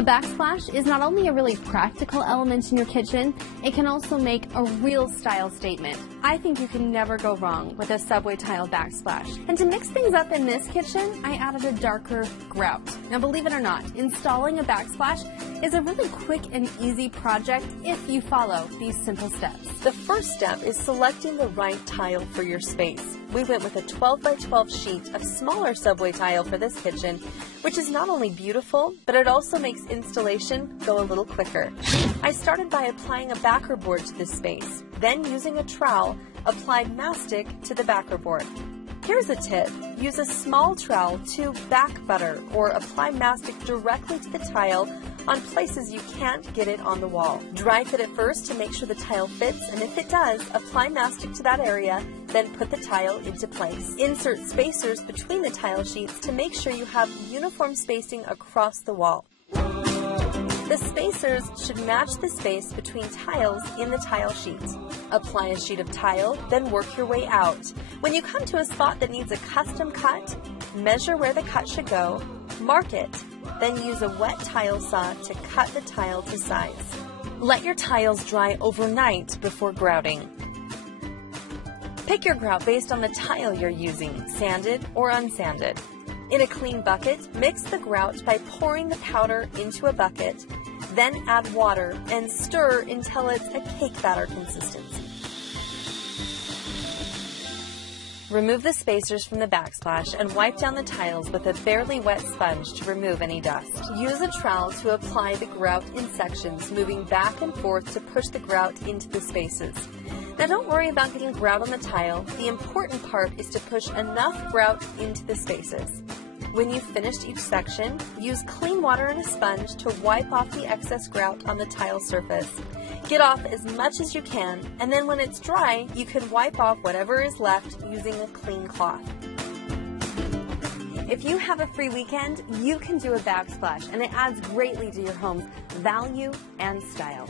A backsplash is not only a really practical element in your kitchen, it can also make a real style statement. I think you can never go wrong with a subway tile backsplash. And to mix things up in this kitchen, I added a darker grout. Now believe it or not, installing a backsplash is a really quick and easy project if you follow these simple steps. The first step is selecting the right tile for your space. We went with a 12 by 12 sheet of smaller subway tile for this kitchen, which is not only beautiful, but it also makes installation go a little quicker. I started by applying a backer board to this space, then using a trowel, applied mastic to the backer board. Here's a tip. Use a small trowel to back butter or apply mastic directly to the tile on places you can't get it on the wall. Dry fit it first to make sure the tile fits, and if it does, apply mastic to that area, then put the tile into place. Insert spacers between the tile sheets to make sure you have uniform spacing across the wall. The spacers should match the space between tiles in the tile sheet. Apply a sheet of tile, then work your way out. When you come to a spot that needs a custom cut, measure where the cut should go, mark it, then use a wet tile saw to cut the tile to size. Let your tiles dry overnight before grouting. Pick your grout based on the tile you're using, sanded or unsanded. In a clean bucket, mix the grout by pouring the powder into a bucket, then add water and stir until it's a cake batter consistency. Remove the spacers from the backsplash and wipe down the tiles with a barely wet sponge to remove any dust. Use a trowel to apply the grout in sections, moving back and forth to push the grout into the spaces. Now don't worry about getting grout on the tile. The important part is to push enough grout into the spaces. When you've finished each section, use clean water and a sponge to wipe off the excess grout on the tile surface. Get off as much as you can, and then when it's dry, you can wipe off whatever is left using a clean cloth. If you have a free weekend, you can do a backsplash, and it adds greatly to your home's value and style.